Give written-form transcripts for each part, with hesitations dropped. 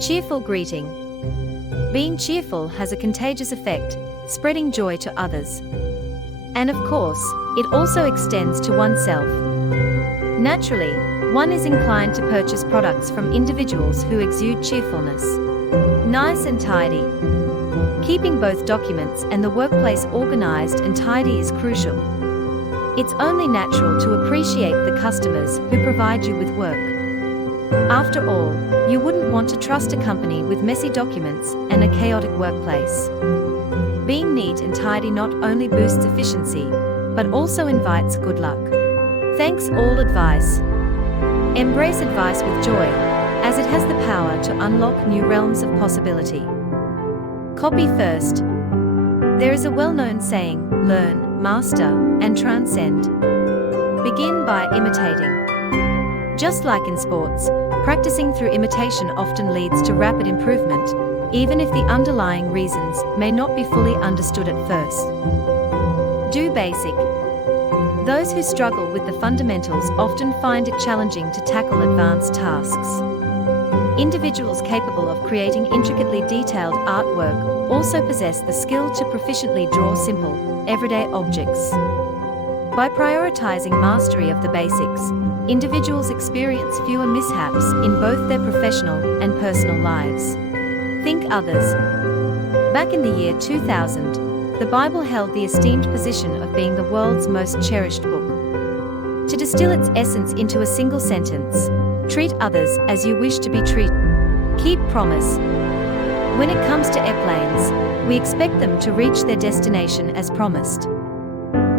Cheerful greeting. Being cheerful has a contagious effect, spreading joy to others. And of course, it also extends to oneself. Naturally, one is inclined to purchase products from individuals who exude cheerfulness. Nice and tidy. Keeping both documents and the workplace organized and tidy is crucial. It's only natural to appreciate the customers who provide you with work. After all, you wouldn't want to trust a company with messy documents and a chaotic workplace. Being neat and tidy not only boosts efficiency, but also invites good luck. Thanks all advice. Embrace advice with joy, as it has the power to unlock new realms of possibility. Copy first. There is a well-known saying, learn, master, and transcend. Begin by imitating. Just like in sports, practicing through imitation often leads to rapid improvement, even if the underlying reasons may not be fully understood at first. Do basic. Those who struggle with the fundamentals often find it challenging to tackle advanced tasks. Individuals capable of creating intricately detailed artwork also possess the skill to proficiently draw simple, everyday objects. By prioritizing mastery of the basics, individuals experience fewer mishaps in both their professional and personal lives. Think others. Back in the year 2000, the Bible held the esteemed position of being the world's most cherished book. To distill its essence into a single sentence, treat others as you wish to be treated. Keep promise. When it comes to airplanes, we expect them to reach their destination as promised.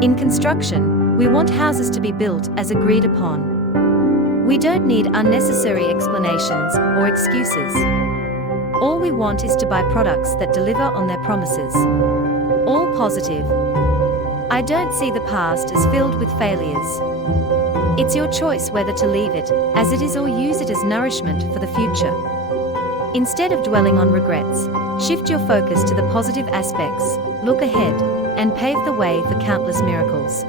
In construction, we want houses to be built as agreed upon. We don't need unnecessary explanations or excuses. All we want is to buy products that deliver on their promises. All positive. I don't see the past as filled with failures. It's your choice whether to leave it as it is or use it as nourishment for the future. Instead of dwelling on regrets, shift your focus to the positive aspects, look ahead, and pave the way for countless miracles.